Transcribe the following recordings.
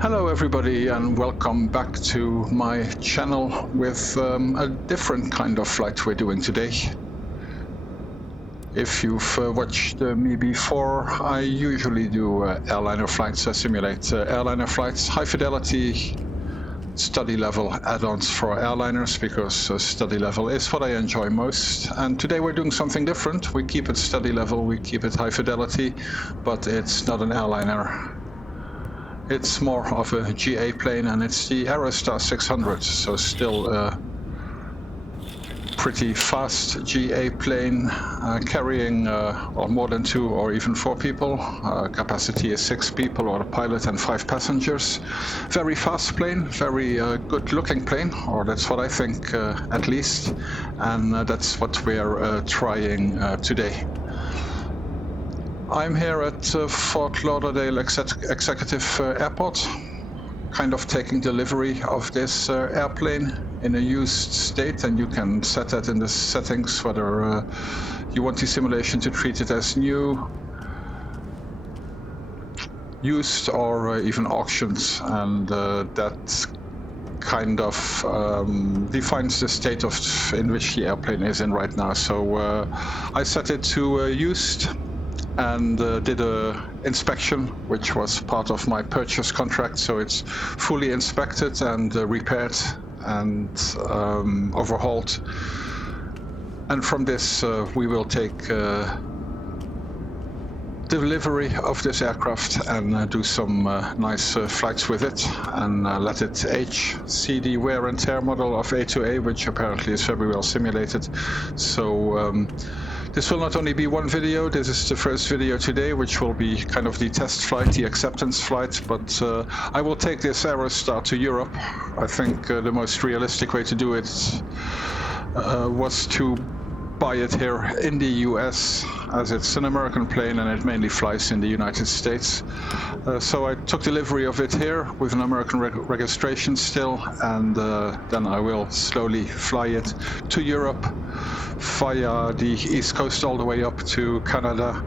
Hello everybody and welcome back to my channel with a different kind of flight we're doing today. If you've watched me before, I usually do airliner flights. I simulate airliner flights, high fidelity study level add-ons for airliners, because study level is what I enjoy most. And today we're doing something different. We keep it study level, we keep it high fidelity, but it's not an airliner. It's more of a GA plane, and it's the Aerostar 600, so still a pretty fast GA plane, carrying more than 2 or even 4 people. Capacity is 6 people, autopilot and 5 passengers. Very fast plane, very good looking plane, or that's what I think at least, and that's what we're trying today. I'm here at Fort Lauderdale Executive Airport, kind of taking delivery of this airplane in a used state, and you can set that in the settings whether you want the simulation to treat it as new, used, or even auctioned, and that kind of defines the state in which the airplane is in right now. So I set it to used, and did a inspection, which was part of my purchase contract. So it's fully inspected and repaired and overhauled. And from this, we will take delivery of this aircraft and do some nice flights with it, and let it age, see the wear and tear model of A2A, which apparently is very well simulated. So this will not only be one video. This is the first video today, which will be kind of the test flight, the acceptance flight, but I will take this Aerostar to Europe. I think the most realistic way to do it was to buy it here in the US, as it's an American plane and it mainly flies in the United States. So I took delivery of it here with an American registration still, and then I will slowly fly it to Europe via the East Coast all the way up to Canada,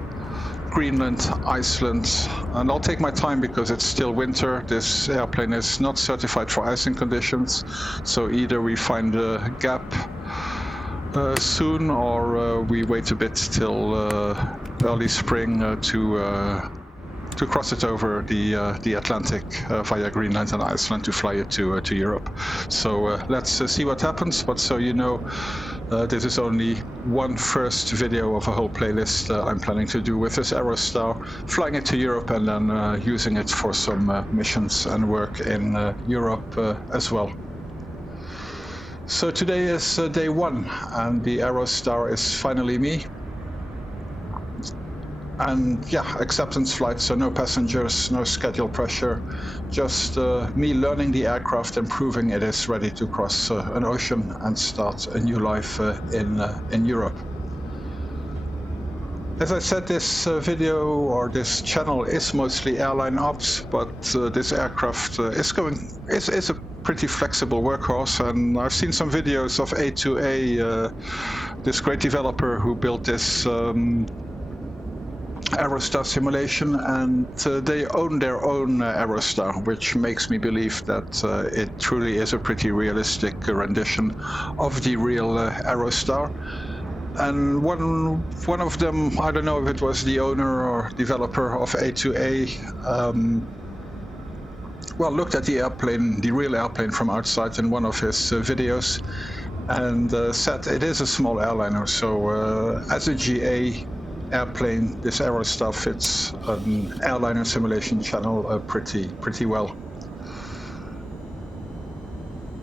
Greenland, Iceland. And I'll take my time because it's still winter. This airplane is not certified for icing conditions, so either we find a gap soon, or we wait a bit till early spring to cross it over the Atlantic via Greenland and Iceland to fly it to Europe. So let's see what happens. But so you know, this is only one first video of a whole playlist I'm planning to do with this Aerostar, flying it to Europe and then using it for some missions and work in Europe as well. So today is day 1, and the Aerostar is finally me. And yeah, acceptance flight, so no passengers, no schedule pressure, just me learning the aircraft and proving it is ready to cross an ocean and start a new life in Europe. As I said, this video or this channel is mostly airline ops, but this aircraft is a pretty flexible workhorse, and I've seen some videos of A2A, this great developer who built this Aerostar simulation, and they own their own Aerostar, which makes me believe that it truly is a pretty realistic rendition of the real Aerostar. And one of them, I don't know if it was the owner or developer of A2A, well, looked at the airplane, the real airplane from outside in one of his videos, and said it is a small airliner. So as a GA airplane, this Aerostar fits an airliner simulation channel pretty well.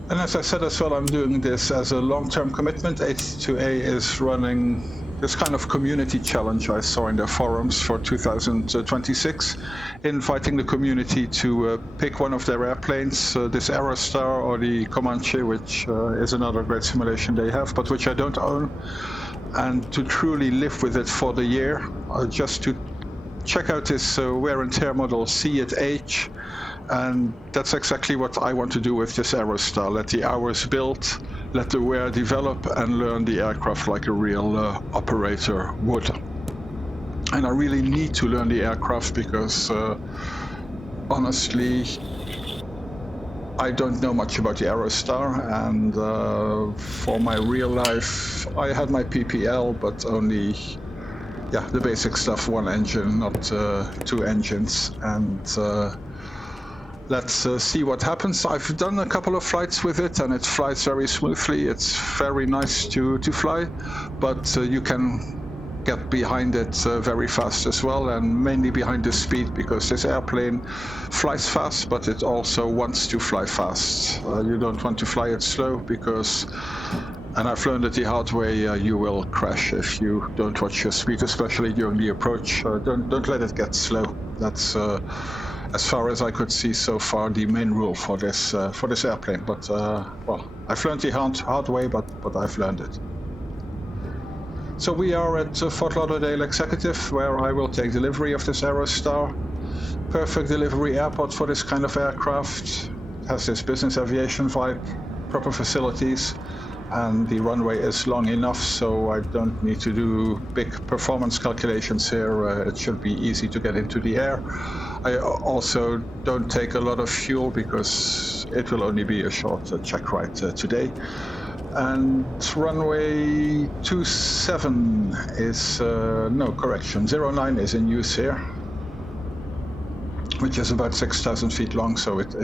And as I said as well, I'm doing this as a long-term commitment. A2A is running this kind of community challenge I saw in their forums for 2026, inviting the community to pick one of their airplanes, this Aerostar or the Comanche, which is another great simulation they have, but which I don't own. and to truly live with it for the year, just to check out this wear and tear model, see it age, and that's exactly what I want to do with this Aerostar. Let the hours build, let the wear develop, and learn the aircraft like a real operator would. And I really need to learn the aircraft because honestly, I don't know much about the Aerostar, and for my real life, I had my PPL, but only, yeah, the basic stuff, one engine, not two engines, and let's see what happens. I've done a couple of flights with it, and it flies very smoothly. It's very nice to fly, but you can get behind it very fast as well, and mainly behind the speed, because this airplane flies fast, but it also wants to fly fast. You don't want to fly it slow, because, and I've learned it the hard way, you will crash if you don't watch your speed, especially during the approach. Don't let it get slow. That's as far as I could see so far, the main rule for this airplane. But well, I've learned the hard way, but I've learned it. So we are at Fort Lauderdale Executive, where I will take delivery of this Aerostar. Perfect delivery airport for this kind of aircraft. It has this business aviation vibe, proper facilities, and the runway is long enough, so I don't need to do big performance calculations here. It should be easy to get into the air. I also don't take a lot of fuel because it will only be a short check ride today. And runway 27 is, no, correction, 09 is in use here, which is about 6,000 feet long, so it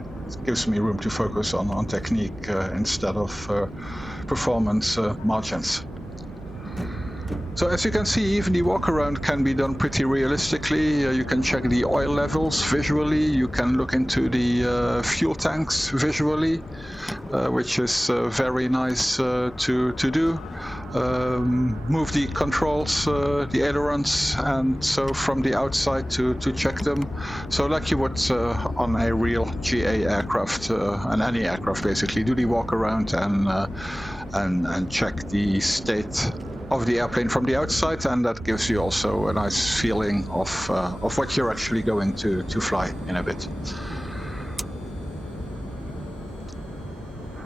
gives me room to focus on technique instead of performance margins. So as you can see, even the walk-around can be done pretty realistically. You can check the oil levels visually, you can look into the fuel tanks visually, which is very nice to do. Move the controls, the ailerons, and so from the outside to check them. So like you would on a real GA aircraft, and any aircraft basically, do the walk-around and check the state of the airplane from the outside, and that gives you also a nice feeling of what you're actually going to fly in a bit.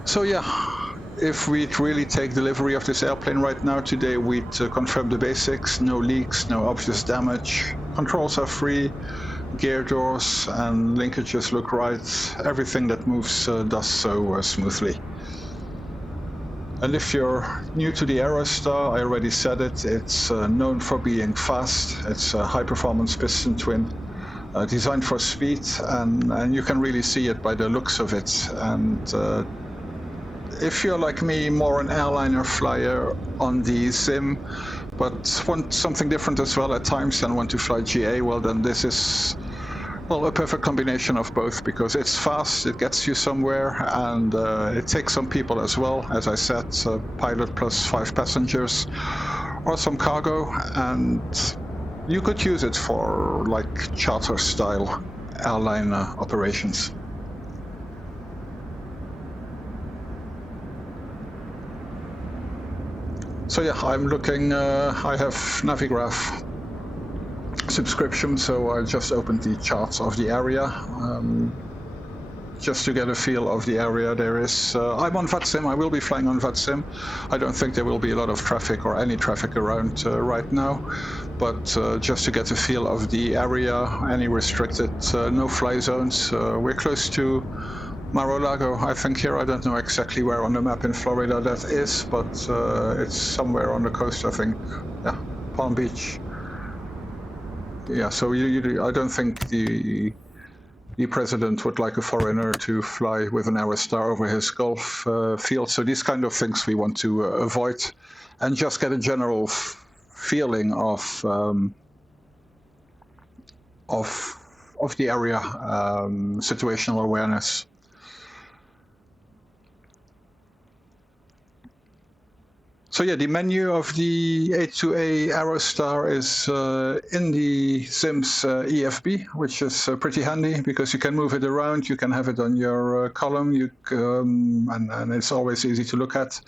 So yeah, if we'd really take delivery of this airplane right now today, we'd confirm the basics: no leaks, no obvious damage, controls are free, gear doors and linkages look right, everything that moves does so smoothly. And if you're new to the Aerostar, I already said it, it's known for being fast. It's a high-performance piston twin, designed for speed, and you can really see it by the looks of it. And if you're like me, more an airliner flyer on the sim, but want something different as well at times and want to fly GA, well then this is, well, a perfect combination of both, because it's fast, it gets you somewhere, and it takes some people as well, as I said, pilot plus 5 passengers, or some cargo, and you could use it for like charter-style airline operations. So yeah, I'm looking, I have Navigraph subscription, so I just opened the charts of the area, just to get a feel of the area. There is, I'm on VATSIM, I will be flying on VATSIM. I don't think there will be a lot of traffic or any traffic around right now, but just to get a feel of the area, any restricted no-fly zones. We're close to Mar-a-Lago, I think here. I don't know exactly where on the map in Florida that is, but it's somewhere on the coast, I think. Yeah, Palm Beach. Yeah, so I don't think the president would like a foreigner to fly with an Aerostar over his golf field. So these kind of things we want to avoid, and just get a general feeling of the area, situational awareness. So yeah, the menu of the A2A Aerostar is in the Sim's EFB, which is pretty handy because you can move it around, you can have it on your column, and it's always easy to look at.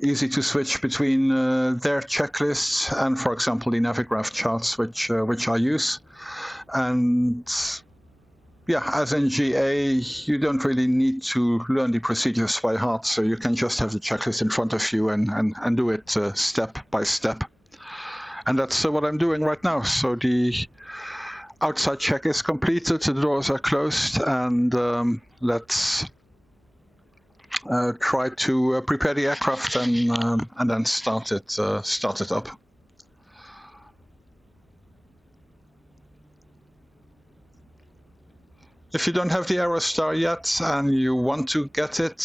easy to switch between their checklists and, for example, the Navigraph charts, which I use. And yeah, as in GA, you don't really need to learn the procedures by heart, so you can just have the checklist in front of you and do it step by step. And that's what I'm doing right now. So the outside check is completed, the doors are closed, and let's try to prepare the aircraft and then start it up. If you don't have the Aerostar yet and you want to get it,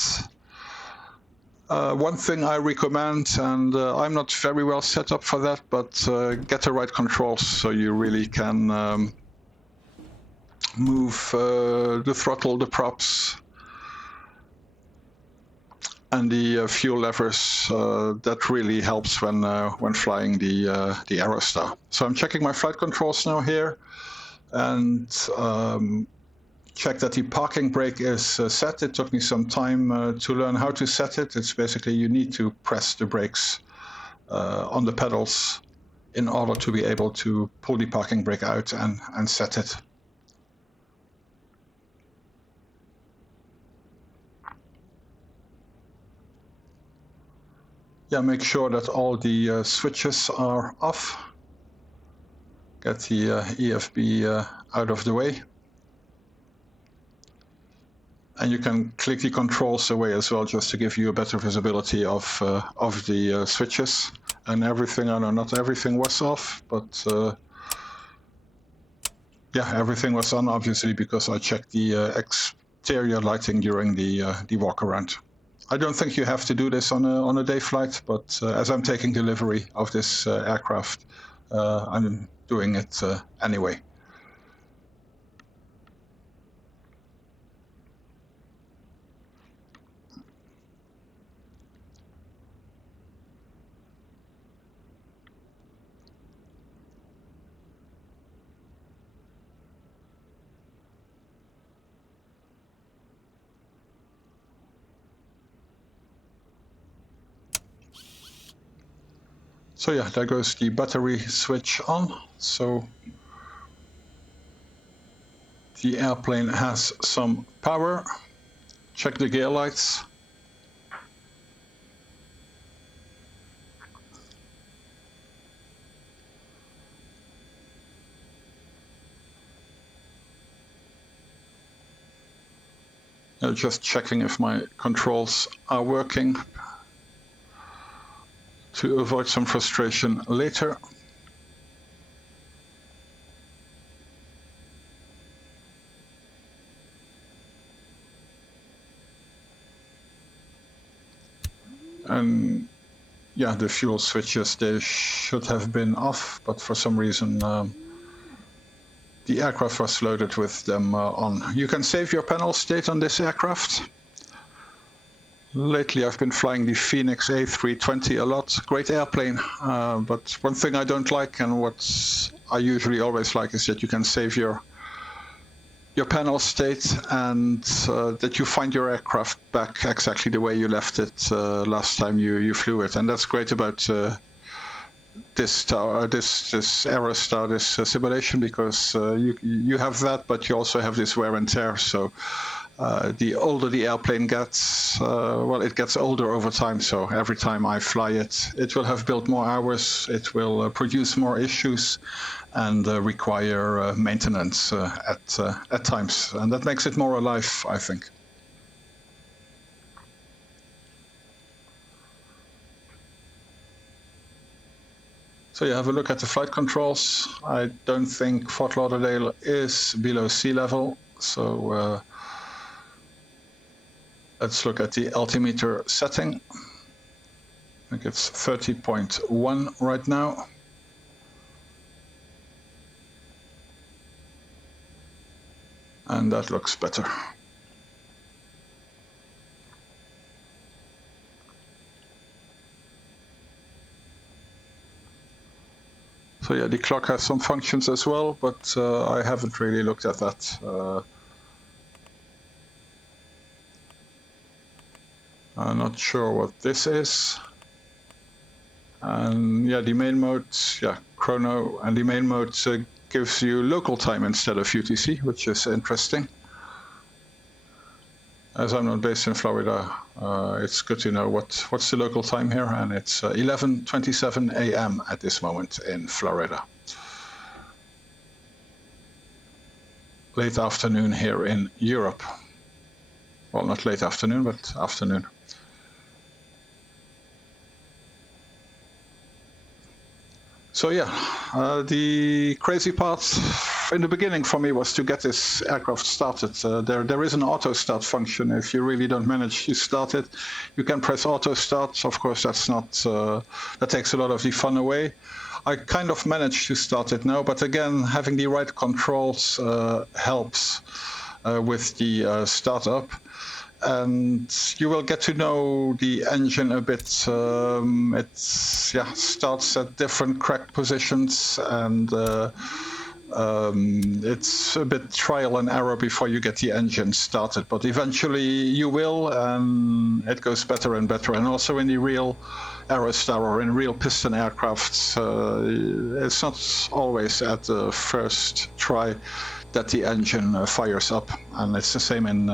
one thing I recommend, and I'm not very well set up for that, but get the right controls so you really can move the throttle, the props, and the fuel levers. That really helps when flying the Aerostar. So I'm checking my flight controls now here, and check that the parking brake is set. It took me some time to learn how to set it. It's basically you need to press the brakes on the pedals in order to be able to pull the parking brake out and set it. Yeah, make sure that all the switches are off. Get the EFB out of the way. And you can click the controls away as well, just to give you a better visibility of the switches and everything. I know not everything was off, but yeah, everything was on, obviously, because I checked the exterior lighting during the walk around. I don't think you have to do this on a day flight, but as I'm taking delivery of this aircraft, I'm doing it anyway. So yeah, there goes the battery switch on. So the airplane has some power. Check the gear lights. Just checking if my controls are working to avoid some frustration later. And yeah, the fuel switches, they should have been off, but for some reason the aircraft was loaded with them on. You can save your panel state on this aircraft. Lately I've been flying the Phoenix A320 a lot. Great airplane, but one thing I don't like, and what I usually always like, is that you can save your panel state and that you find your aircraft back exactly the way you left it last time you flew it. And that's great about this Aerostar, this simulation, because you have that, but you also have this wear and tear. So the older the airplane gets, well, it gets older over time. So every time I fly it, it will have built more hours, it will produce more issues, and require maintenance at times. And that makes it more alive, I think. So you have a look at the flight controls. I don't think Fort Lauderdale is below sea level. So let's look at the altimeter setting. I think it's 30.1 right now. And that looks better. So yeah, the clock has some functions as well, but I haven't really looked at that. I'm not sure what this is. And yeah, the main mode, yeah, chrono, and the main mode gives you local time instead of UTC, which is interesting. As I'm not based in Florida, it's good to know what's the local time here, and it's 11:27 a.m. at this moment in Florida. Late afternoon here in Europe. Well, not late afternoon, but afternoon. So yeah, the crazy part in the beginning for me was to get this aircraft started. There is an auto start function. If you really don't manage to start it, you can press auto start. Of course, that's not that takes a lot of the fun away. I kind of managed to start it now, but again, having the right controls helps with the startup. And you will get to know the engine a bit. It starts at different crack positions, and it's a bit trial and error before you get the engine started. But eventually you will, and it goes better and better. And also in the real Aerostar or in real piston aircrafts, it's not always at the first try that the engine fires up, and it's the same in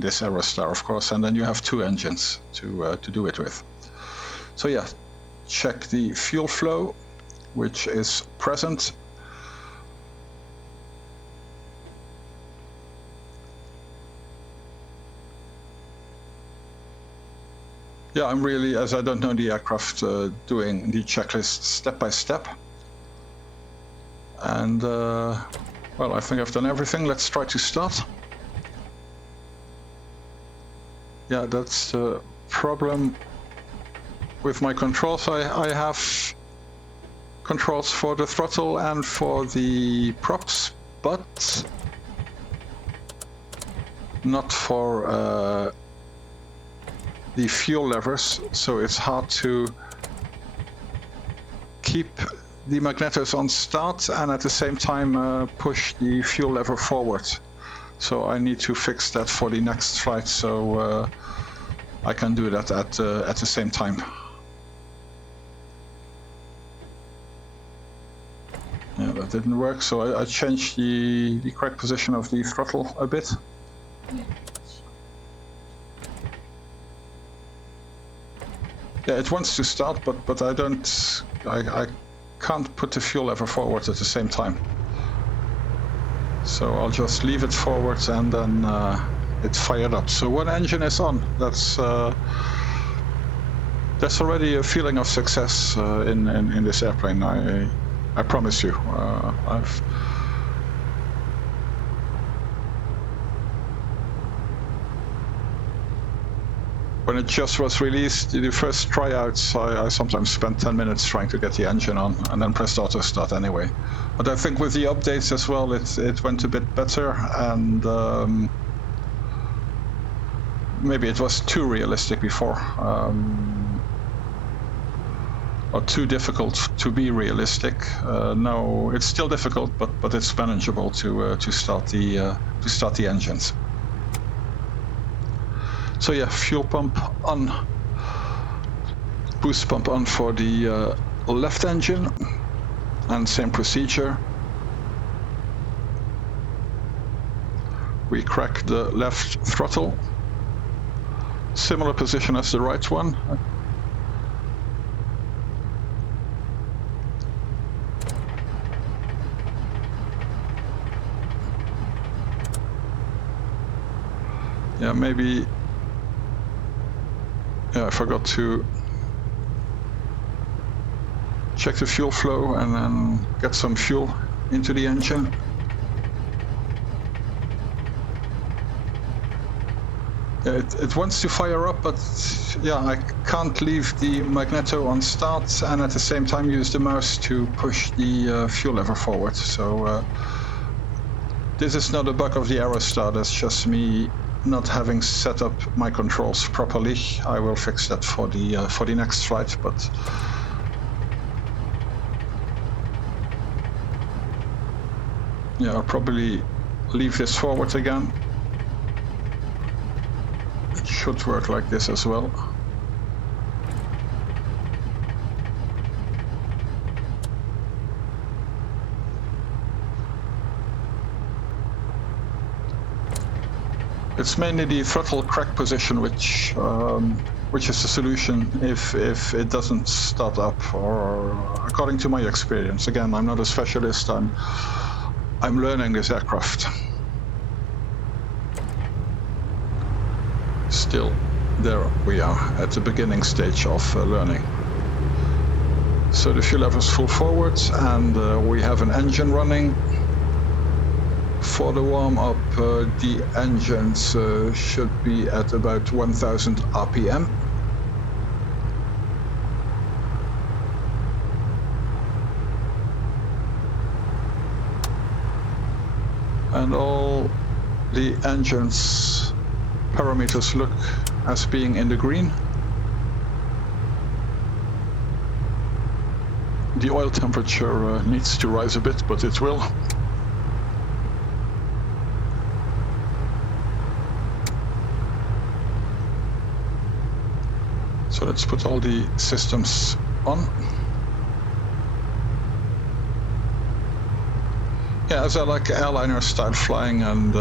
this Aerostar, of course. And then you have two engines to do it with. So yeah, check the fuel flow, which is present. Yeah, I'm really, as I don't know the aircraft, doing the checklist step by step. And well, I think I've done everything. Let's try to start. Yeah, that's the problem with my controls. I have controls for the throttle and for the props, but not for the fuel levers, so it's hard to keep the magnetos on start and at the same time push the fuel lever forward. So I need to fix that for the next flight, so I can do that at the same time. Yeah, that didn't work, so I changed the correct position of the throttle a bit. Yeah, it wants to start, but I can't put the fuel lever forward at the same time. So I'll just leave it forward and then it fired up. So one engine is on. That's already a feeling of success in this airplane. I promise you. When it just was released, the first tryouts, I sometimes spent 10 minutes trying to get the engine on and then pressed auto start anyway. But I think with the updates as well, it went a bit better, and maybe it was too realistic before, or too difficult to be realistic. No, it's still difficult, but it's manageable to start the engines. So yeah, fuel pump on, boost pump on for the left engine, and same procedure. We crack the left throttle, similar position as the right one. Yeah, maybe. Yeah, I forgot to check the fuel flow and then get some fuel into the engine. Yeah, it wants to fire up, but yeah, I can't leave the magneto on start and at the same time use the mouse to push the fuel lever forward. So this is not a bug of the Aerostar, that's just me not having set up my controls properly. I will fix that for the next flight, but yeah, I'll probably leave this forward again. It should work like this as well. It's mainly the throttle crack position which is the solution if it doesn't start up, or according to my experience. Again, I'm not a specialist. I'm learning this aircraft. Still, there we are at the beginning stage of learning. So the fuel level is full forward, and we have an engine running. For the warm-up, the engines should be at about 1000 RPM. And all the engines parameters look as being in the green. The oil temperature needs to rise a bit, but it will. So let's put all the systems on. Yeah, as I like airliner style flying, and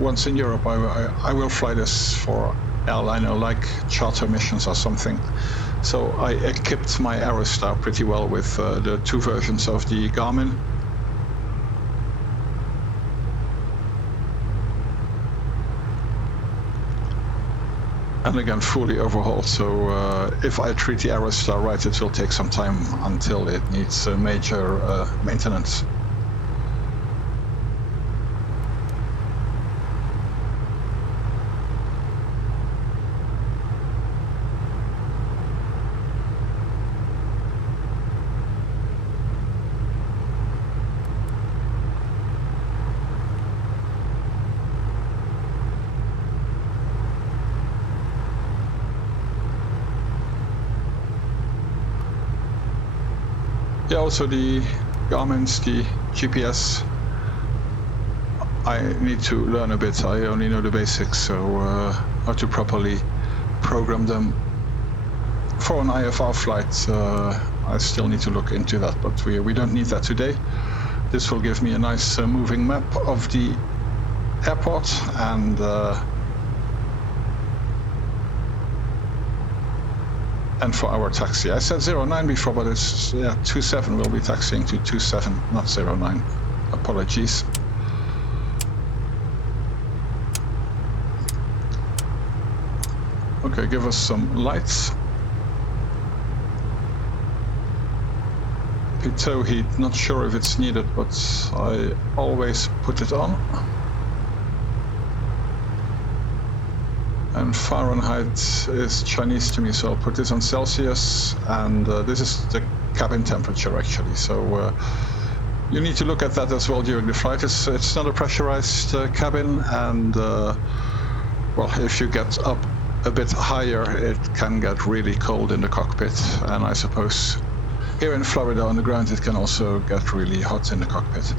once in Europe I will fly this for airliner-like charter missions or something. So I equipped my Aerostar pretty well with the 2 versions of the Garmin. And again, fully overhauled, so if I treat the Aerostar right, it will take some time until it needs major maintenance. Yeah, also the Garmin's, the GPS, I need to learn a bit. I only know the basics, so how to properly program them. For an IFR flight, I still need to look into that, but we don't need that today. This will give me a nice moving map of the airport, and for our taxi. I said 09 before, but it's 27 will be taxiing to 27, not 09. Apologies. Okay, give us some lights. Pitot heat, not sure if it's needed, but I always put it on. And Fahrenheit is Chinese to me, so I'll put this on Celsius, and this is the cabin temperature actually, so you need to look at that as well during the flight. It's not a pressurized cabin, and well, if you get up a bit higher, it can get really cold in the cockpit, and I suppose here in Florida on the ground it can also get really hot in the cockpit.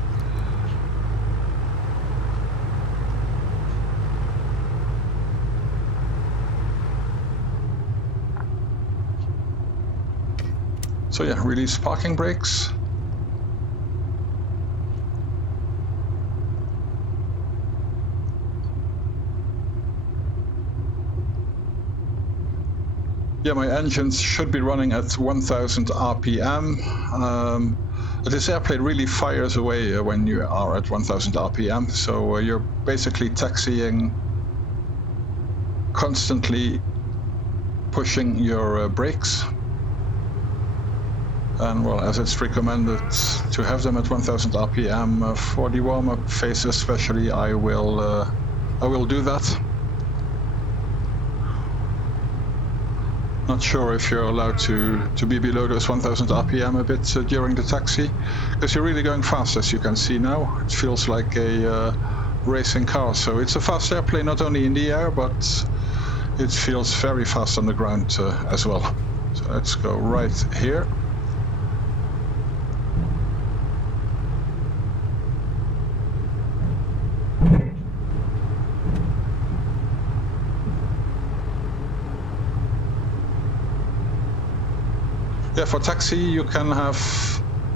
So yeah, release parking brakes. Yeah, my engines should be running at 1000 RPM. This airplane really fires away when you are at 1000 RPM, so you're basically taxiing, constantly pushing your brakes. And well, as it's recommended to have them at 1000 RPM for the warm-up phase especially, I will do that. Not sure if you're allowed to be below those 1000 RPM a bit during the taxi, because you're really going fast, as you can see now. It feels like a racing car, so it's a fast airplane not only in the air, but it feels very fast on the ground as well. So let's go right here. Yeah, for taxi you can have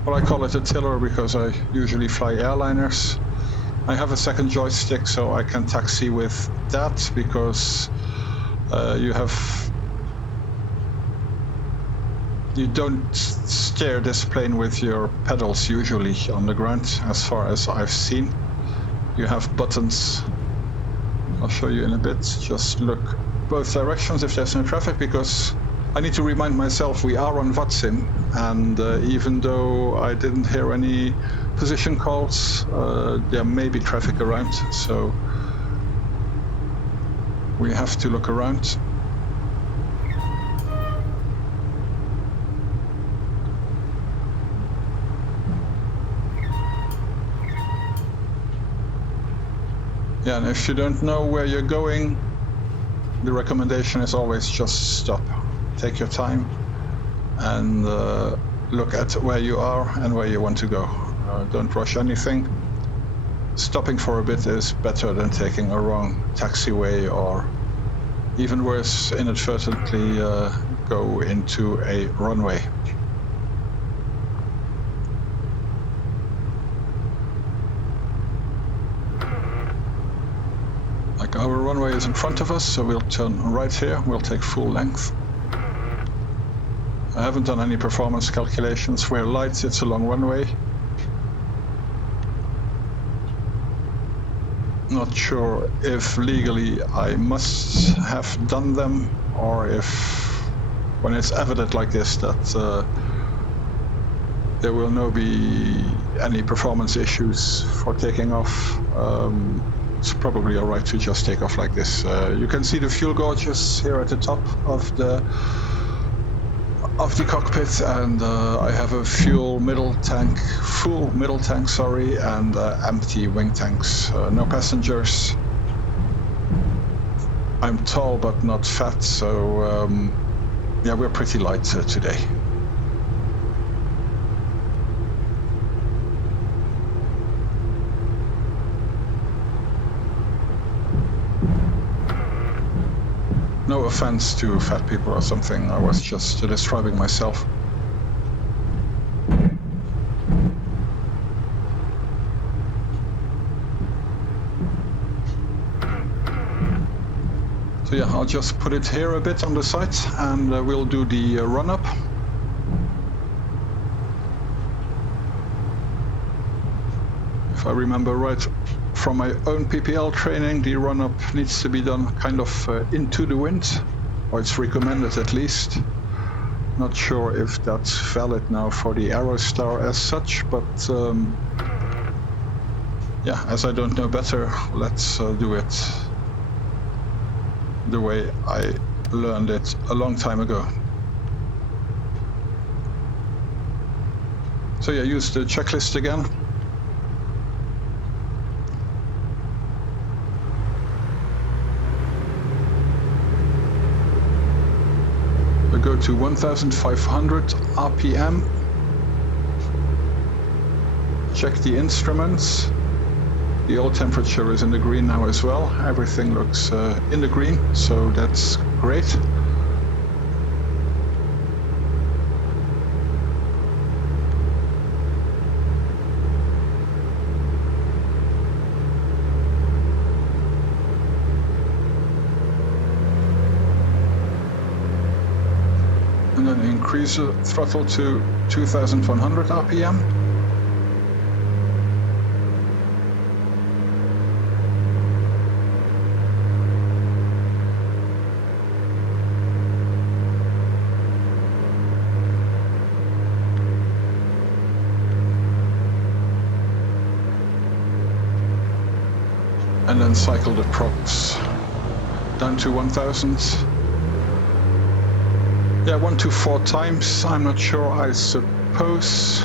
what I call it a tiller, because I usually fly airliners. I have a second joystick, so I can taxi with that, because you don't steer this plane with your pedals usually on the ground, as far as I've seen. You have buttons. I'll show you in a bit. Just look both directions if there's no traffic, because I need to remind myself we are on VATSIM, and even though I didn't hear any position calls, there may be traffic around, so we have to look around. Yeah, and if you don't know where you're going, the recommendation is always just stop. Take your time and look at where you are and where you want to go. Don't rush anything. Stopping for a bit is better than taking a wrong taxiway, or even worse, inadvertently go into a runway. Like, our runway is in front of us, so we'll turn right here. We'll take full length. I haven't done any performance calculations. Where light, it's a long runway. Not sure if legally I must have done them, or if when it's evident like this that there will not be any performance issues for taking off. It's probably all right to just take off like this. You can see the fuel gauges here at the top of the cockpit, and I have a full middle tank, and empty wing tanks. No passengers. I'm tall but not fat, so yeah, we're pretty light today. No offense to fat people or something, I was just describing myself. So yeah, I'll just put it here a bit on the side, and we'll do the run-up. If I remember right from my own PPL training, the run-up needs to be done kind of into the wind, or it's recommended at least. Not sure if that's valid now for the Aerostar as such, but yeah, as I don't know better, let's do it the way I learned it a long time ago. So yeah, use the checklist again. Go to 1500 RPM. Check the instruments. The oil temperature is in the green now as well. Everything looks in the green, so that's great. And then increase the throttle to 2100 RPM. And then cycle the props down to 1000. Yeah, 1 to 4 times, I'm not sure. I suppose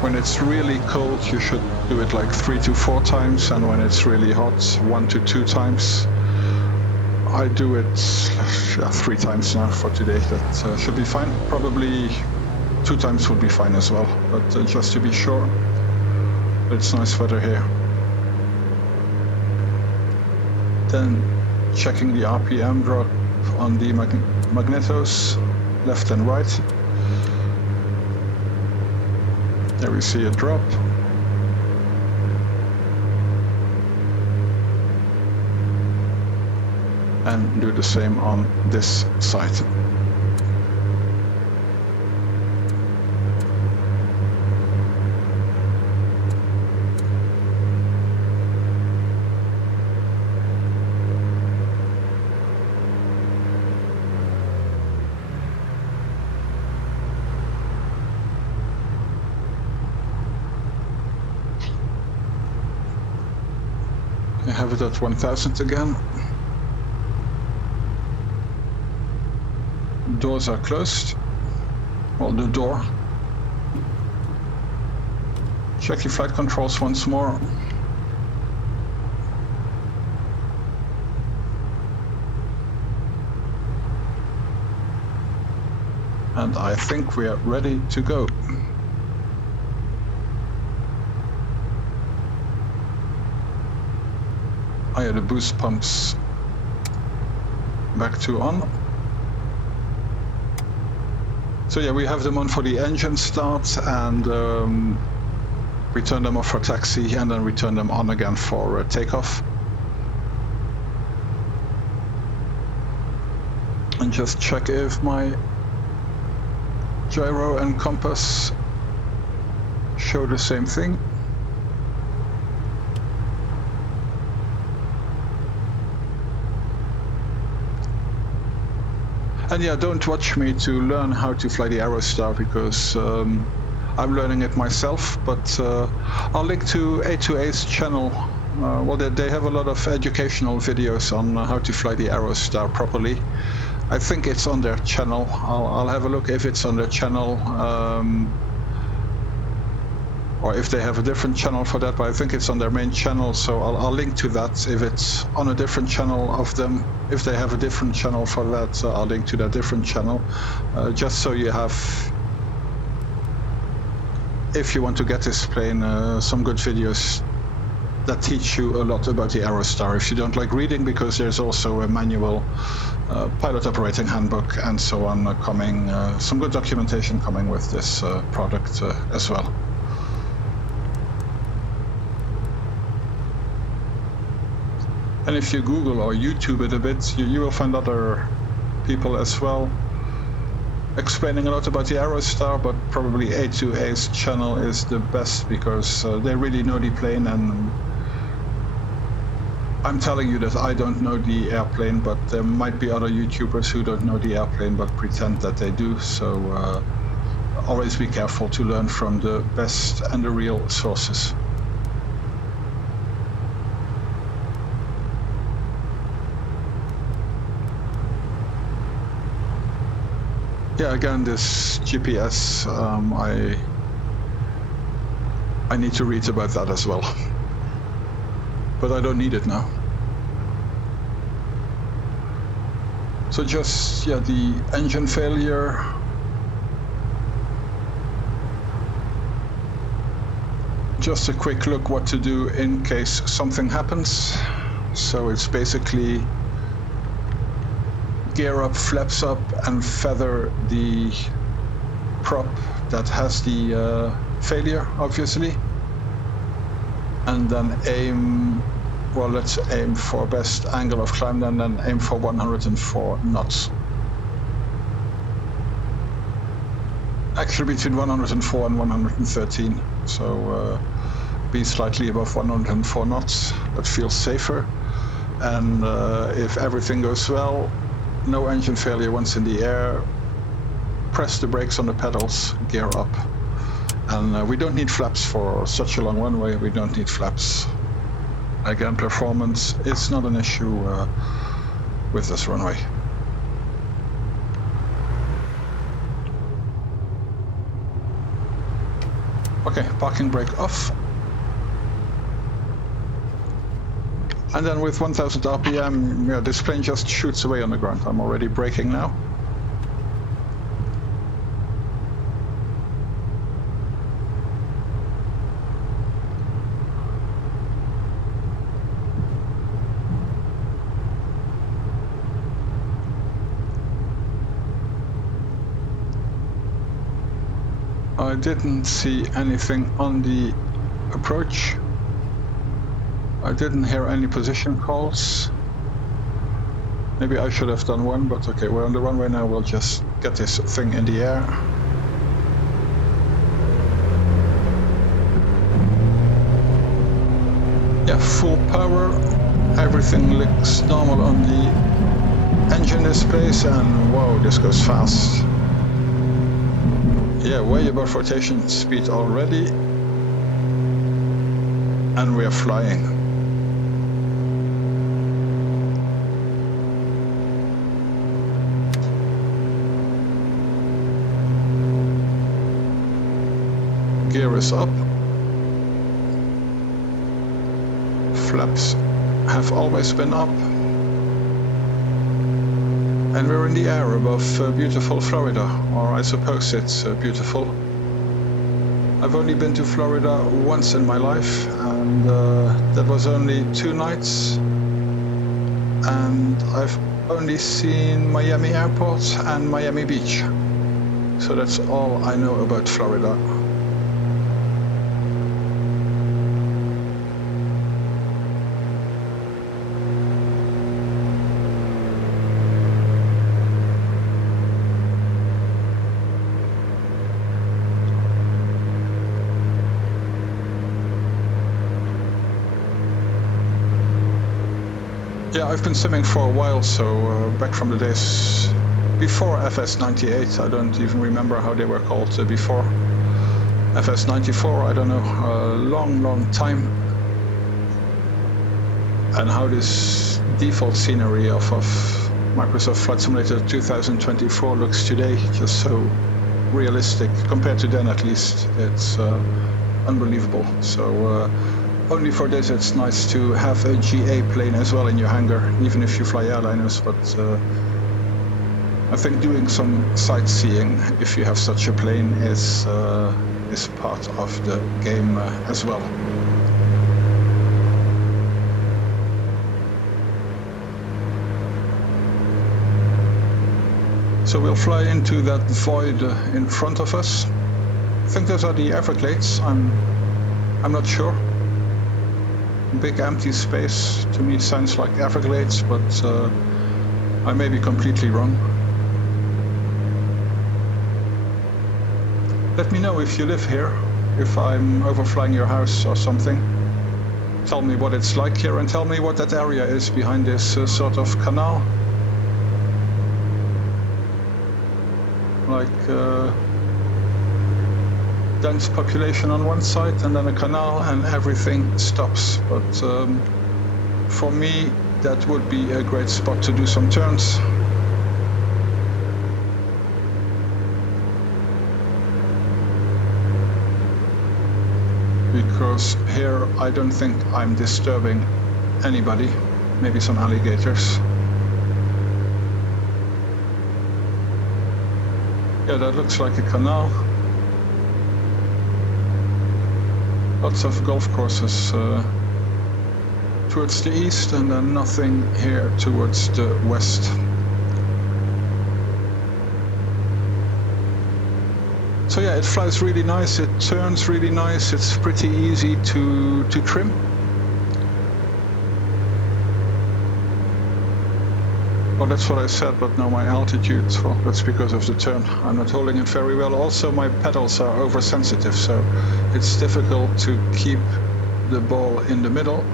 when it's really cold you should do it like 3 to 4 times, and when it's really hot, 1 to 2 times. I do it 3 times now for today. That should be fine. Probably 2 times would be fine as well, but just to be sure. It's nice weather here. Then checking the RPM drop on the magnetos, left and right. There we see a drop. and do the same on this side. I have it at 1000 again. Doors are closed. Well, the door. Check your flight controls once more. And I think we are ready to go. I had the boost pumps back to on. So yeah, we have them on for the engine start, and we turn them off for taxi, and then we turn them on again for takeoff. And just check if my gyro and compass show the same thing. And yeah, don't watch me to learn how to fly the Aerostar, because I'm learning it myself, but I'll link to A2A's channel. Well, they have a lot of educational videos on how to fly the Aerostar properly. I think it's on their channel. I'll have a look if it's on their channel, or if they have a different channel for that, but I think it's on their main channel, so I'll link to that if it's on a different channel of them. If they have a different channel for that, I'll link to that different channel, just so you have, if you want to get this plane, some good videos that teach you a lot about the Aerostar if you don't like reading, because there's also a manual pilot operating handbook and so on coming, some good documentation coming with this product as well. And if you Google or YouTube it a bit, you will find other people as well explaining a lot about the Aerostar, but probably A2A's channel is the best, because they really know the plane, and I'm telling you that I don't know the airplane, but there might be other YouTubers who don't know the airplane but pretend that they do, so always be careful to learn from the best and the real sources. Yeah, again, this GPS, I need to read about that as well, but I don't need it now. So just, yeah, the engine failure. Just a quick look what to do in case something happens. So it's basically gear up, flaps up, and feather the prop that has the failure, obviously. And then aim, well, let's aim for best angle of climb, and then aim for 104 knots. Actually between 104 and 113, so be slightly above 104 knots. That feels safer. And if everything goes well, no engine failure once in the air, press the brakes on the pedals, gear up. And we don't need flaps for such a long runway, we don't need flaps. Again, performance is not an issue with this runway. Okay, parking brake off. And then with 1000 RPM, yeah, this plane just shoots away on the ground. I'm already braking now. I didn't see anything on the approach. I didn't hear any position calls. Maybe I should have done one, but okay, we're on the runway now. We'll just get this thing in the air. Yeah, full power. Everything looks normal on the engine displays, and whoa, this goes fast. Yeah, way above rotation speed already. And we're flying. Gear is up. Flaps have always been up. And we're in the air above beautiful Florida, or I suppose it's beautiful. I've only been to Florida once in my life, and that was only 2 nights. And I've only seen Miami Airport and Miami Beach. So that's all I know about Florida. Yeah, I've been simming for a while, so back from the days before FS98, I don't even remember how they were called before. FS94, I don't know, a long time. And how this default scenery of Microsoft Flight Simulator 2024 looks today, just so realistic, compared to then at least, it's unbelievable. So. Only for this it's nice to have a GA plane as well in your hangar, even if you fly airliners, but I think doing some sightseeing, if you have such a plane, is part of the game as well. So we'll fly into that void in front of us. I think those are the Everglades, I'm not sure. Big empty space, to me sounds like Everglades, but I may be completely wrong. Let me know if you live here, if I'm overflying your house or something. Tell me what it's like here and tell me what that area is behind this sort of canal. Like dense population on one side and then a canal and everything stops. But for me that would be a great spot to do some turns. Because here I don't think I'm disturbing anybody, maybe some alligators. Yeah, that looks like a canal. Lots of golf courses towards the east and then nothing here towards the west. So yeah, it flies really nice, it turns really nice, it's pretty easy to trim. Well, that's what I said, but no, my altitude, well, that's because of the turn. I'm not holding it very well. Also, my pedals are oversensitive, so it's difficult to keep the ball in the middle.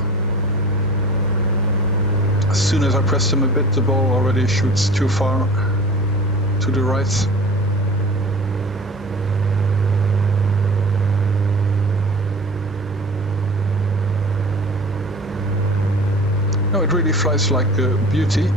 As soon as I press them a bit, the ball already shoots too far to the right. No, it really flies like a beauty.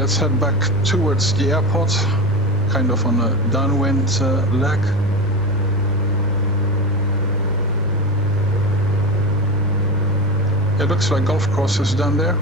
let's head back towards the airport, kind of on a downwind leg. It looks like golf courses down there.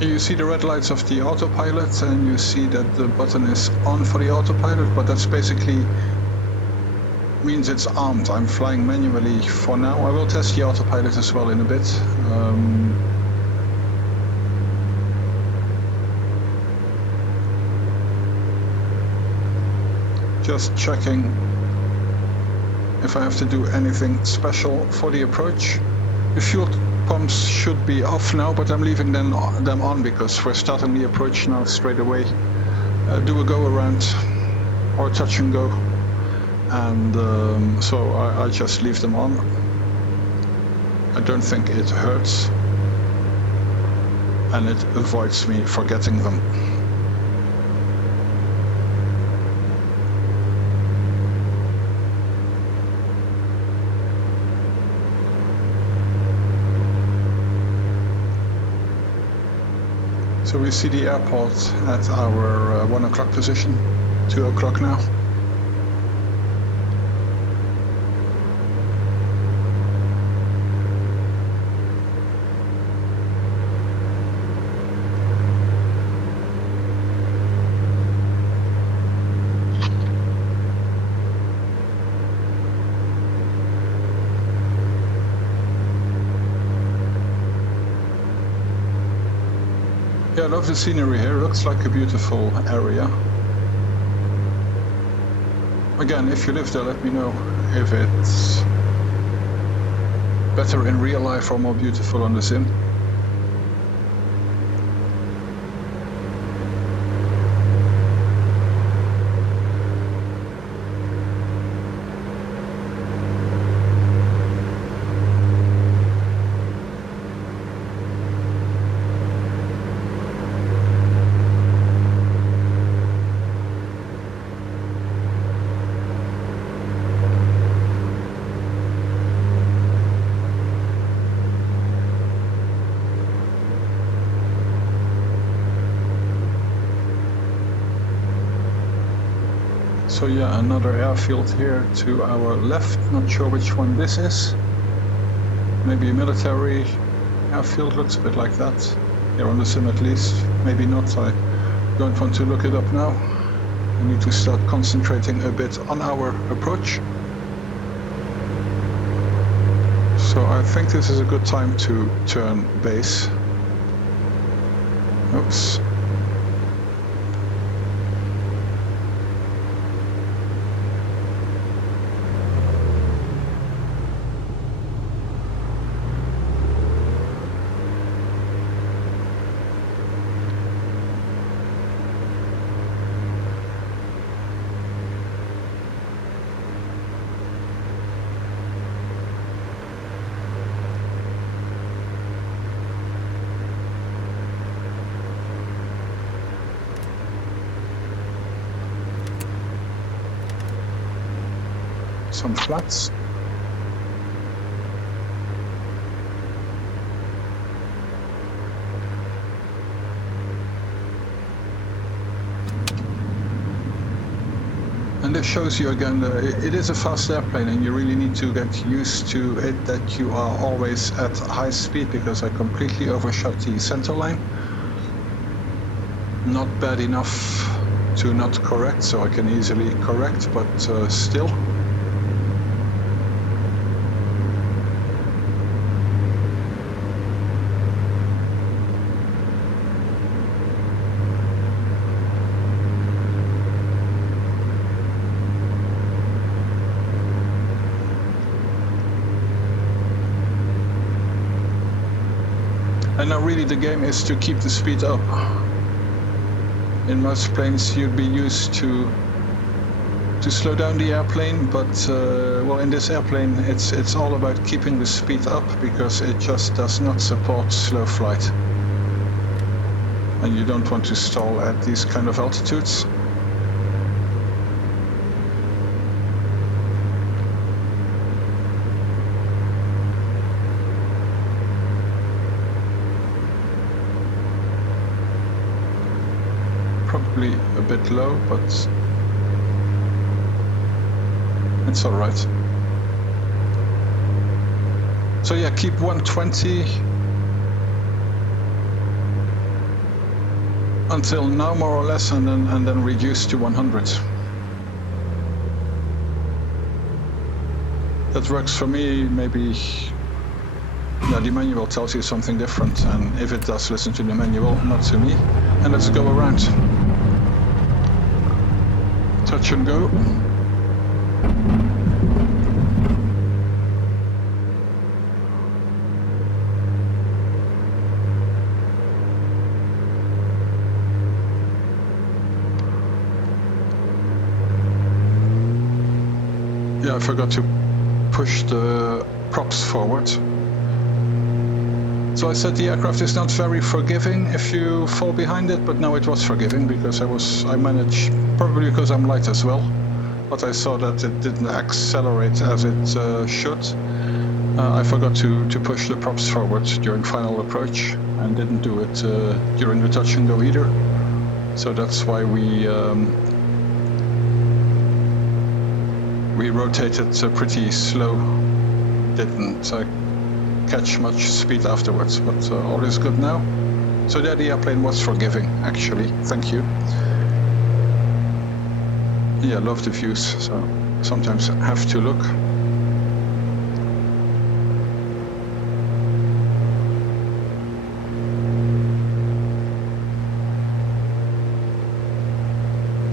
You see the red lights of the autopilot, and you see that the button is on for the autopilot, but that's basically means it's armed. I'm flying manually for now. I will test the autopilot as well in a bit. Just checking if I have to do anything special for the approach. The fuel pumps should be off now, but I'm leaving them on because we're starting the approach now straight away. Do a go around or touch and go, and so I just leave them on. I don't think it hurts, and it avoids me forgetting them. So we see the airport at our 1 o'clock position, 2 o'clock now. Yeah, I love the scenery here. It looks like a beautiful area. Again, if you live there, let me know if it's better in real life or more beautiful on the sim. So yeah, another airfield here to our left. Not sure which one this is. Maybe a military airfield, looks a bit like that. Here on the sim at least. Maybe not, I don't want to look it up now. I need to start concentrating a bit on our approach. So I think this is a good time to turn base. Oops. Some flats. And this shows you again, it is a fast airplane and you really need to get used to it that you are always at high speed, because I completely overshot the center line. Not bad enough to not correct, so I can easily correct, but still. And now really the game is to keep the speed up. In most planes you'd be used to slow down the airplane, but well, in this airplane it's all about keeping the speed up because it just does not support slow flight. And you don't want to stall at these kind of altitudes. Probably a bit low, but it's all right. So yeah, keep 120 until now, more or less, and then reduce to 100. That works for me. Maybe the manual tells you something different, and if it does, listen to the manual, not to me. And let's go around. Touch and go. Yeah, I forgot to push the props forward. So I said the aircraft is not very forgiving if you fall behind it, but now it was forgiving because I managed, probably because I'm light as well, but I saw that it didn't accelerate as it should. I forgot to push the props forward during final approach and didn't do it during the touch and go either. So that's why we rotated pretty slow, didn't catch much speed afterwards, but all is good now. So there the airplane was forgiving, actually, thank you. Yeah, love the views, so sometimes have to look.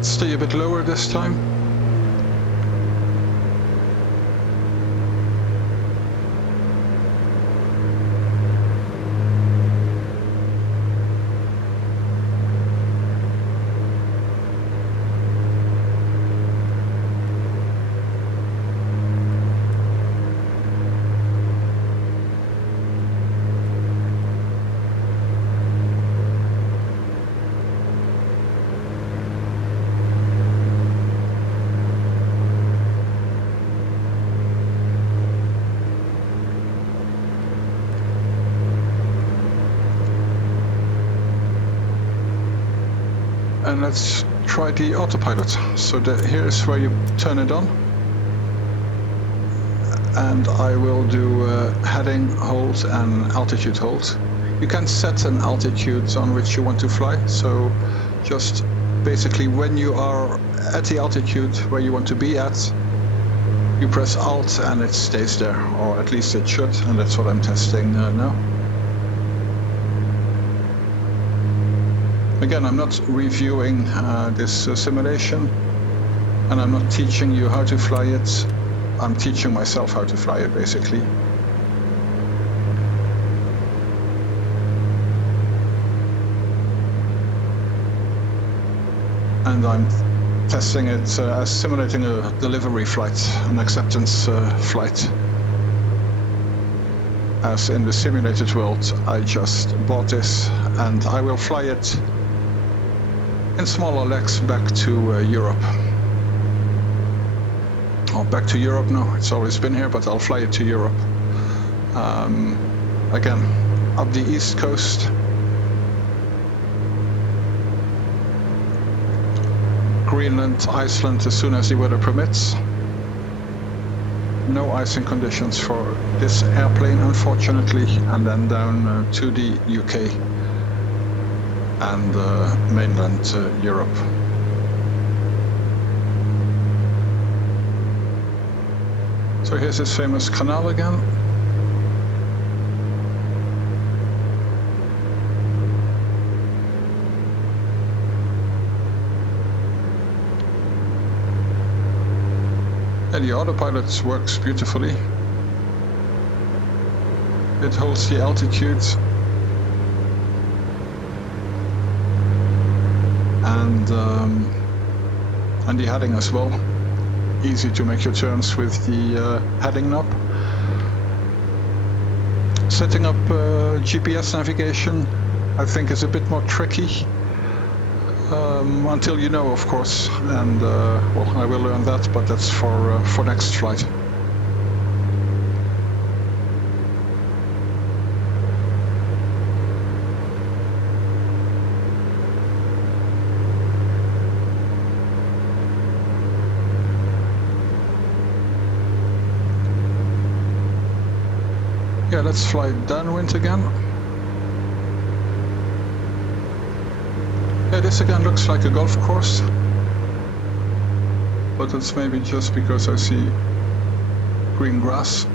Stay a bit lower this time. And let's try the autopilot. So here is where you turn it on. And I will do heading hold and altitude hold. You can set an altitude on which you want to fly. So just basically when you are at the altitude where you want to be at, you press Alt and it stays there, or at least it should, and that's what I'm testing now. Again, I'm not reviewing this simulation, and I'm not teaching you how to fly it. I'm teaching myself how to fly it, basically. And I'm testing it as simulating a delivery flight, an acceptance flight. As in the simulated world, I just bought this, and I will fly it in smaller legs back to Europe. Or back to Europe, no, it's always been here, but I'll fly it to Europe. Again, up the east coast. Greenland, Iceland, as soon as the weather permits. No icing conditions for this airplane, unfortunately, and then down to the UK and mainland Europe. So here's this famous canal again. And the autopilot works beautifully. It holds the altitude and the heading as well. Easy to make your turns with the heading knob. Setting up GPS navigation, I think, is a bit more tricky. Until you know, of course, and well, I will learn that, but that's for next flight. Yeah, let's fly downwind again. Yeah, this again looks like a golf course, but it's maybe just because I see green grass.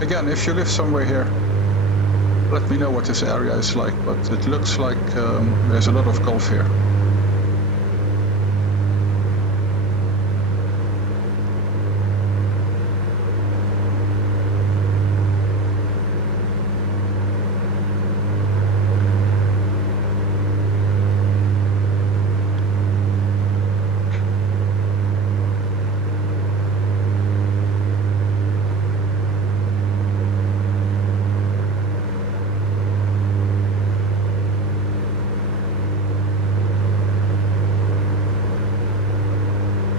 Again, if you live somewhere here, let me know what this area is like, but it looks like there's a lot of golf here.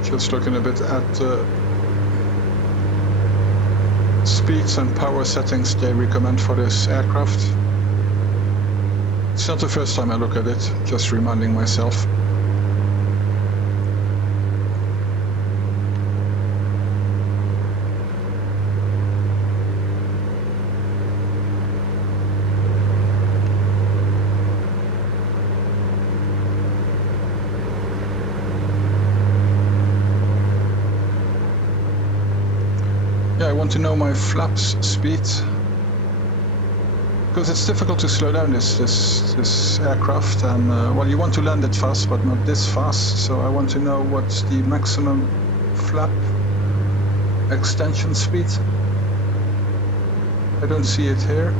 Just looking a bit at speeds and power settings they recommend for this aircraft. It's not the first time I look at it, just reminding myself. I want to know my flaps speed, because it's difficult to slow down this aircraft, and well, you want to land it fast but not this fast, so I want to know what's the maximum flap extension speed. I don't see it here.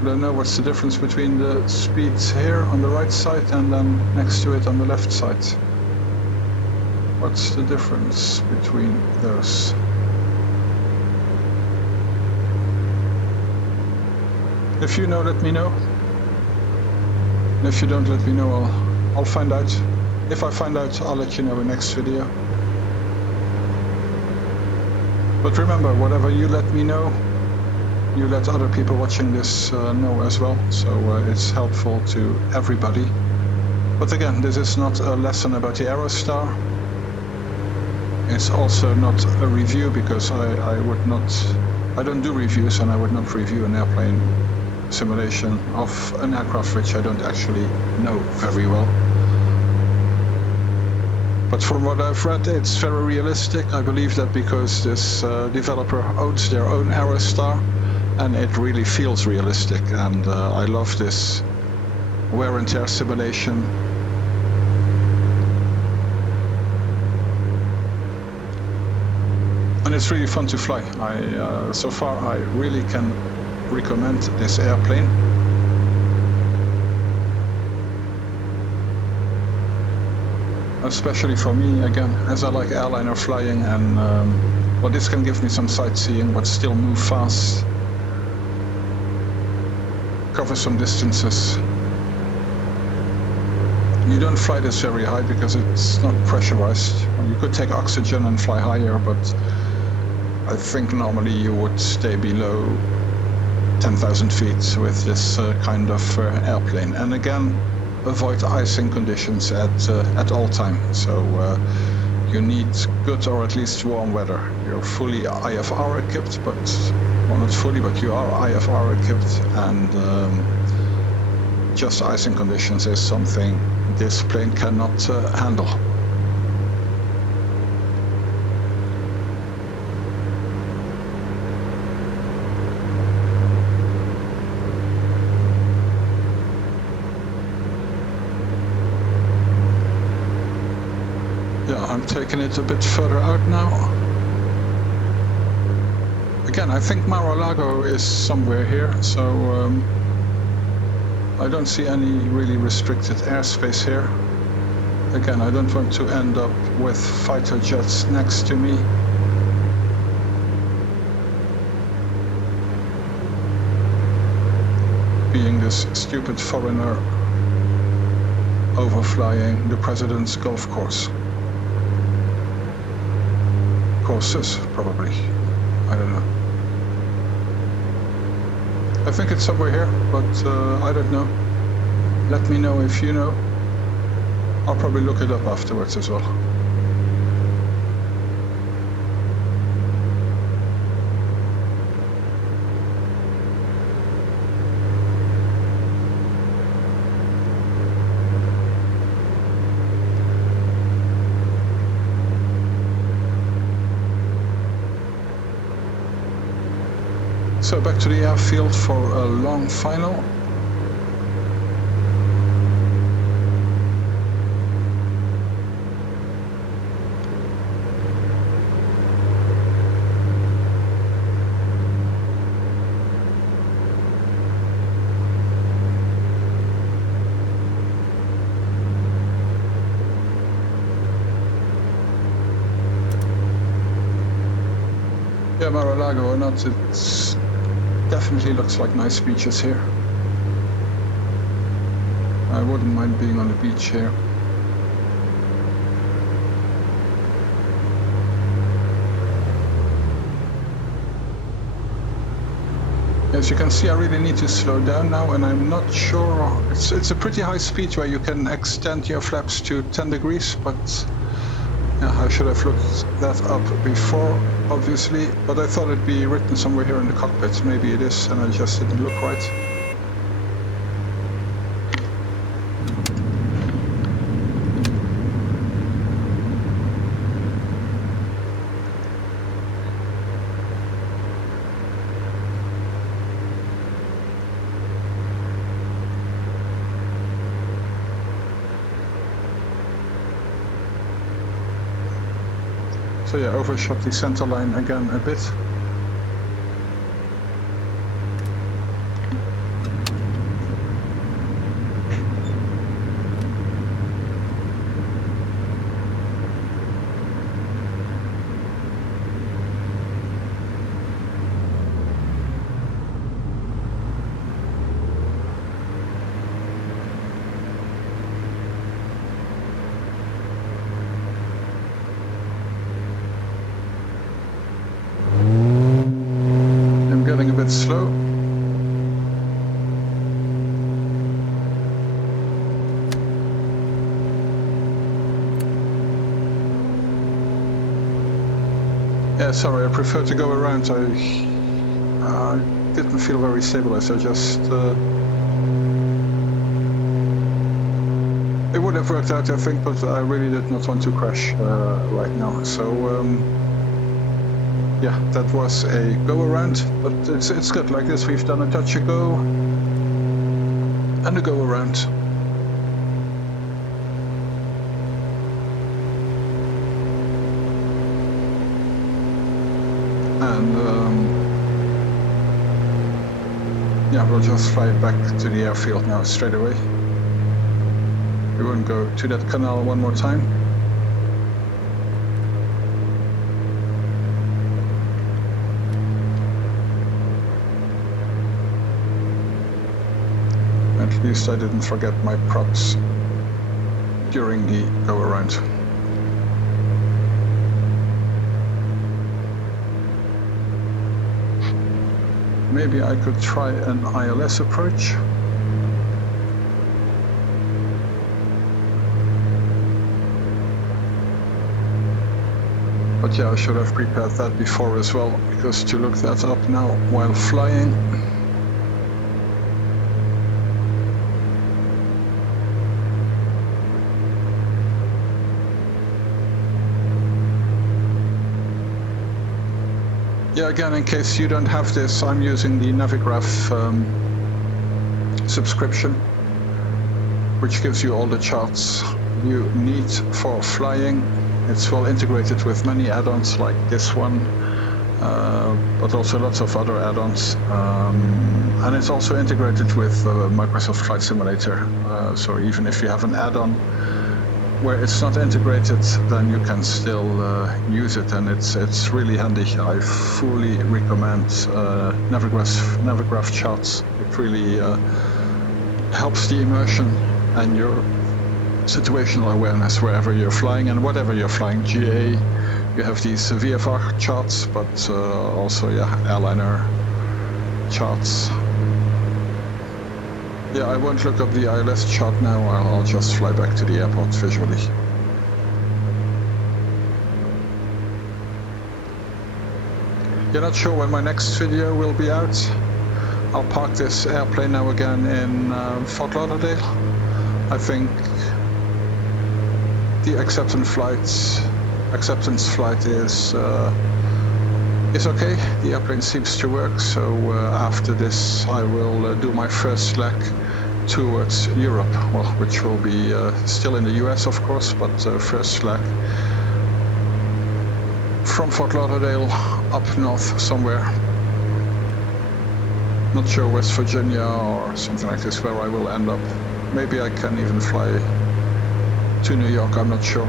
I don't know what's the difference between the speeds here on the right side and then next to it on the left side. What's the difference between those? If you know, let me know. And if you don't let me know, I'll find out. If I find out, I'll let you know in the next video. But remember, whatever you let me know, you let other people watching this know as well. So it's helpful to everybody. But again, this is not a lesson about the Aerostar. It's also not a review, because I don't do reviews, and I would not review an airplane simulation of an aircraft which I don't actually know very well. But from what I've read, it's very realistic. I believe that because this developer owns their own Aerostar, and it really feels realistic, and I love this wear and tear simulation. And it's really fun to fly. So far I really can recommend this airplane. Especially for me, again, as I like airliner flying, and well, this can give me some sightseeing but still move fast. Cover some distances. You don't fly this very high because it's not pressurized. You could take oxygen and fly higher, but I think normally you would stay below 10,000 feet with this kind of airplane. And again, avoid icing conditions at all time. So you need good or at least warm weather. You're fully IFR equipped, but well, not fully, but you are IFR equipped, and just icing conditions is something this plane cannot handle. Yeah, I'm taking it a bit further out now. Again, I think Mar-a-Lago is somewhere here, so I don't see any really restricted airspace here. Again, I don't want to end up with fighter jets next to me. Being this stupid foreigner overflying the president's golf course. Courses, probably. I don't know. I think it's somewhere here, but I don't know. Let me know if you know. I'll probably look it up afterwards as well. So back to the airfield for a long final. Yeah, Mar-a-Lago or not, it's definitely looks like nice beaches here. I wouldn't mind being on the beach here. As you can see, I really need to slow down now, and I'm not sure. It's a pretty high speed where you can extend your flaps to 10 degrees, but yeah, I should have looked that up before, obviously, but I thought it'd be written somewhere here in the cockpit. Maybe it is, and I just didn't look right. So yeah, overshot the center line again a bit. Slow. Yeah, sorry, I prefer to go around. I didn't feel very stabilized. I just... it would have worked out, I think, but I really did not want to crash right now. So, yeah, that was a go-around, but it's good. Like this, we've done a touch-and-go and a go-around. And yeah, we'll just fly back to the airfield now straight away. We won't go to that canal one more time. At least I didn't forget my props during the go-around. Maybe I could try an ILS approach. But yeah, I should have prepared that before as well, because to look that up now while flying... Yeah, again, in case you don't have this, I'm using the Navigraph subscription, which gives you all the charts you need for flying. It's well integrated with many add-ons like this one, but also lots of other add-ons. And it's also integrated with Microsoft Flight Simulator. So even if you have an add-on where it's not integrated, then you can still use it, and it's really handy. I fully recommend Navigraph charts. It really helps the immersion and your situational awareness wherever you're flying and whatever you're flying. GA, you have these VFR charts, but also airliner charts. Yeah, I won't look up the ILS chart now. I'll just fly back to the airport visually. You're not sure when my next video will be out? I'll park this airplane now again in Fort Lauderdale. I think the acceptance flight is okay. The airplane seems to work, so after this I will do my first leg towards Europe, well, which will be still in the US, of course, but first leg from Fort Lauderdale up north somewhere. Not sure, West Virginia or something like this, where I will end up. Maybe I can even fly to New York, I'm not sure.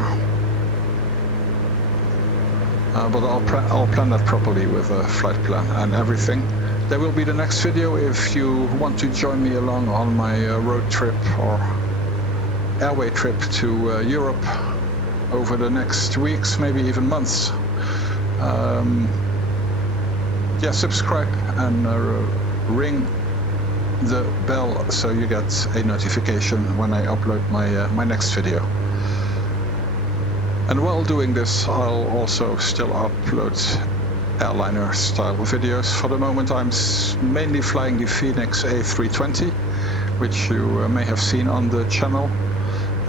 But I'll plan that properly with a flight plan and everything. There will be the next video if you want to join me along on my road trip or airway trip to Europe over the next weeks, maybe even months. Yeah, subscribe and ring the bell so you get a notification when I upload my next video. And while doing this, I'll also still upload airliner style videos. For the moment I'm mainly flying the Phoenix A320, which you may have seen on the channel.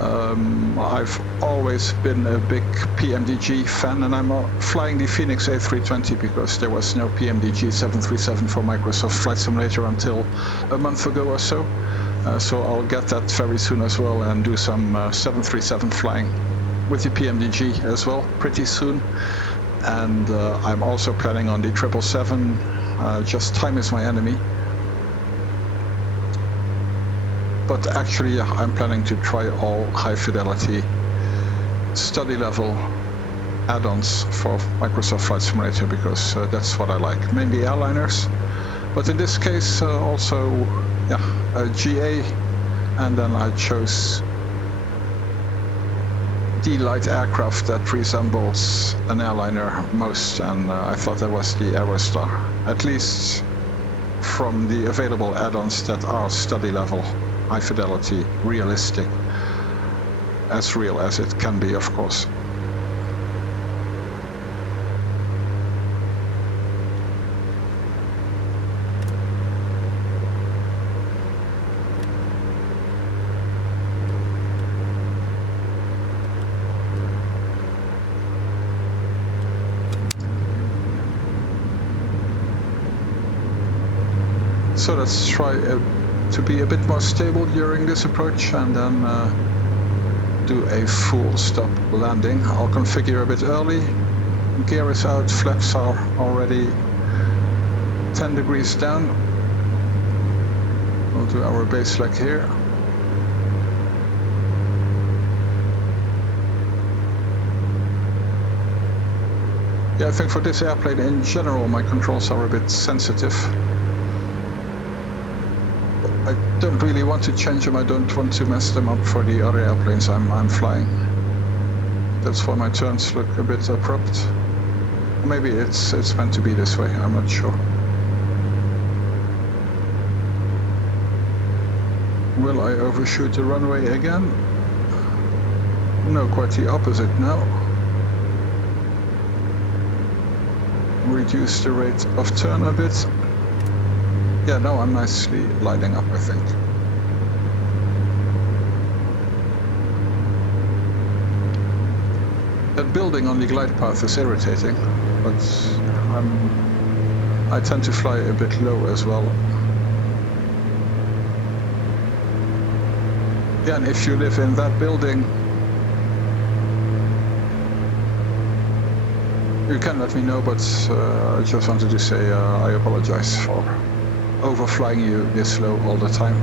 I've always been a big PMDG fan, and I'm flying the Phoenix A320 because there was no PMDG 737 for Microsoft Flight Simulator until a month ago or so. So I'll get that very soon as well and do some 737 flying with the PMDG as well pretty soon. And I'm also planning on the 777, just time is my enemy. But actually, I'm planning to try all high fidelity study level add-ons for Microsoft Flight Simulator because that's what I like, mainly airliners. But in this case also GA, and then I chose the light aircraft that resembles an airliner most, and I thought that was the Aerostar, at least from the available add-ons that are study level, high fidelity, realistic, as real as it can be, of course. So let's try to be a bit more stable during this approach and then do a full stop landing. I'll configure a bit early. Gear is out, flaps are already 10 degrees down. We'll do our base leg here. Yeah, I think for this airplane in general my controls are a bit sensitive. I don't really want to change them. I don't want to mess them up for the other airplanes I'm flying. That's why my turns look a bit abrupt. Maybe it's meant to be this way, I'm not sure. Will I overshoot the runway again? No, quite the opposite now. Reduce the rate of turn a bit. Yeah, no, I'm nicely lighting up, I think. That building on the glide path is irritating, but I tend to fly a bit low as well. Yeah, and if you live in that building, You can let me know, but I just wanted to say I apologize for overflying you this slow all the time.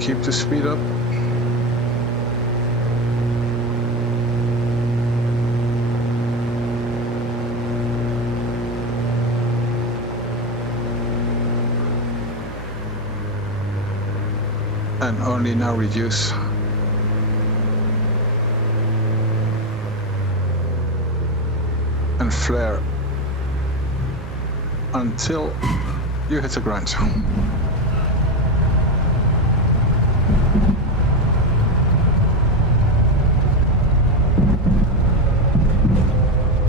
Keep the speed up. And only now reduce. And flare until you hit the ground.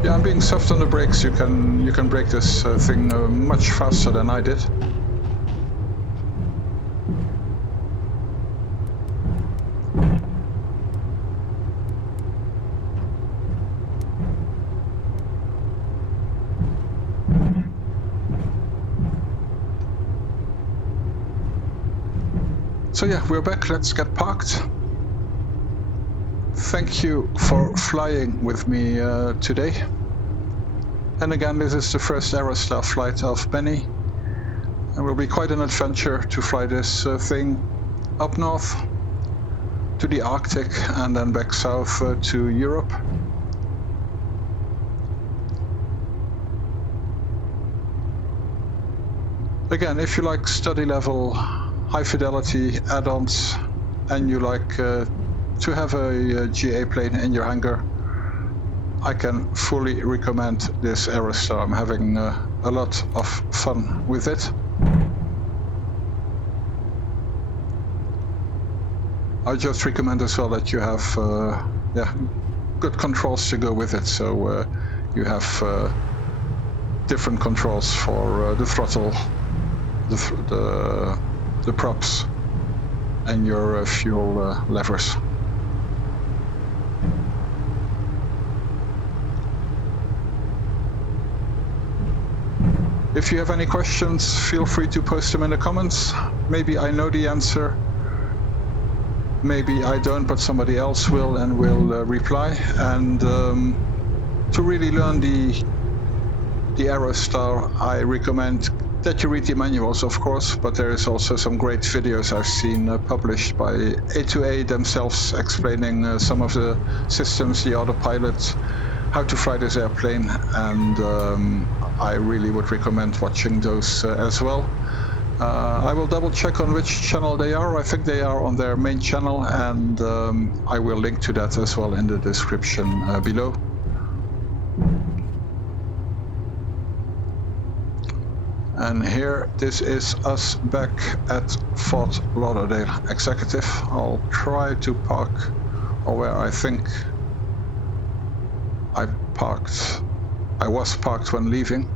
Yeah, I'm being soft on the brakes. You can brake this thing much faster than I did. So yeah, we're back. Let's get parked. Thank you for flying with me today. And again, this is the first Aerostar flight of many. It will be quite an adventure to fly this thing up north to the Arctic and then back south to Europe. Again, if you like study level, high fidelity add-ons, and you like to have a GA plane in your hangar, I can fully recommend this Aerostar. I'm having a lot of fun with it. I just recommend as well that you have good controls to go with it. So you have different controls for the throttle, the props, and your fuel levers. If you have any questions, feel free to post them in the comments. Maybe I know the answer, maybe I don't, but somebody else will and will reply. And to really learn the Aerostar, I recommend that you read the manuals, of course, but there is also some great videos I've seen published by A2A themselves explaining some of the systems, the autopilot, how to fly this airplane, and I really would recommend watching those as well. I will double check on which channel they are. I think they are on their main channel, and I will link to that as well in the description below. And here, this is us back at Fort Lauderdale Executive. I'll try to park, or where I think I was parked when leaving.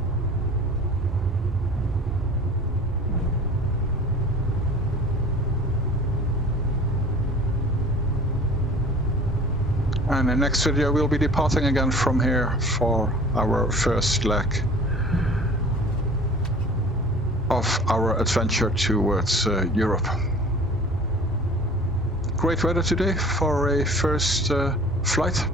And in the next video, we'll be departing again from here for our first leg of our adventure towards Europe. Great weather today for a first flight.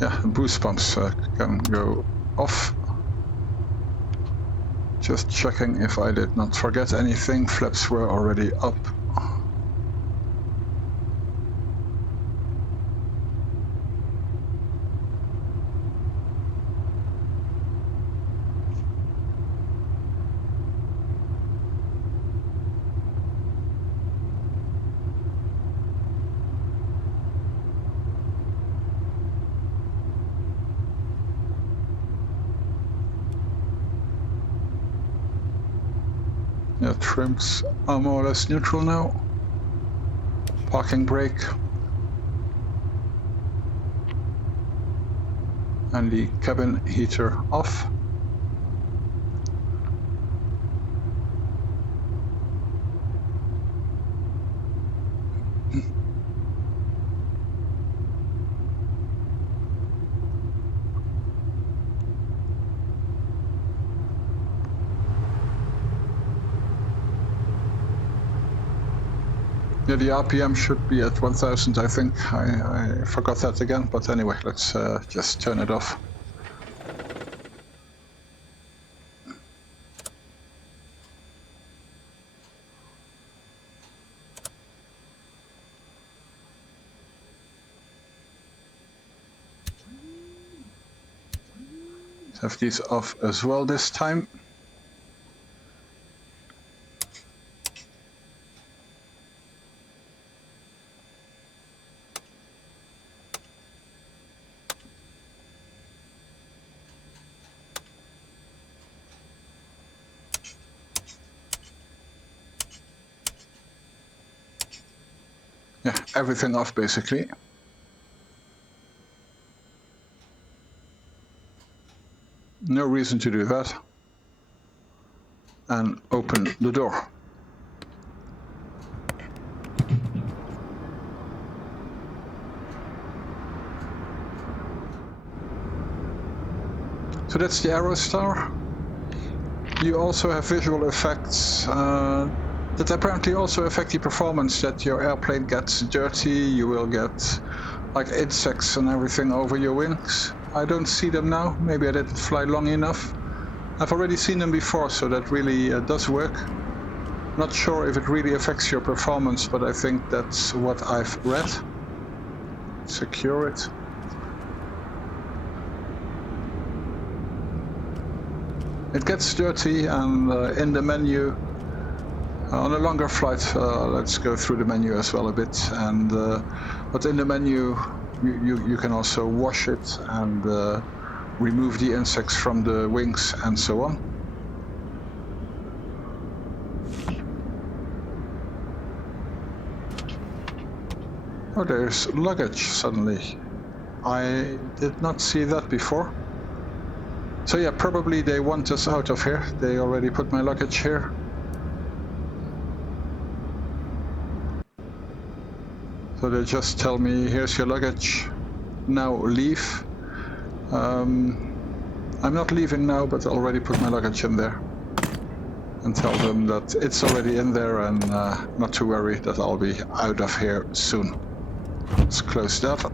Yeah, boost pumps can go off. Just checking if I did not forget anything. Flaps were already up. Yeah, trims are more or less neutral now. parking brake. And the cabin heater off. Yeah, the RPM should be at 1000, I think. I forgot that again, but anyway, let's just turn it off. Have these off as well this time. Yeah, everything off basically. No reason to do that. And open the door. So that's the Aerostar. You also have visual effects that apparently also affect the performance, that your airplane gets dirty, you will get like insects and everything over your wings. I don't see them now, maybe I didn't fly long enough. I've already seen them before, so that really does work. Not sure if it really affects your performance, but I think that's what I've read. Secure it. It gets dirty, and in the menu, on a longer flight, let's go through the menu as well a bit. And but in the menu, you can also wash it and remove the insects from the wings and so on. Oh, there's luggage suddenly. I did not see that before. So yeah, probably they want us out of here. They already put my luggage here. So they just tell me, here's your luggage, now leave. I'm not leaving now, but I already put my luggage in there. And tell them that it's already in there and not to worry, that I'll be out of here soon. Let's close that.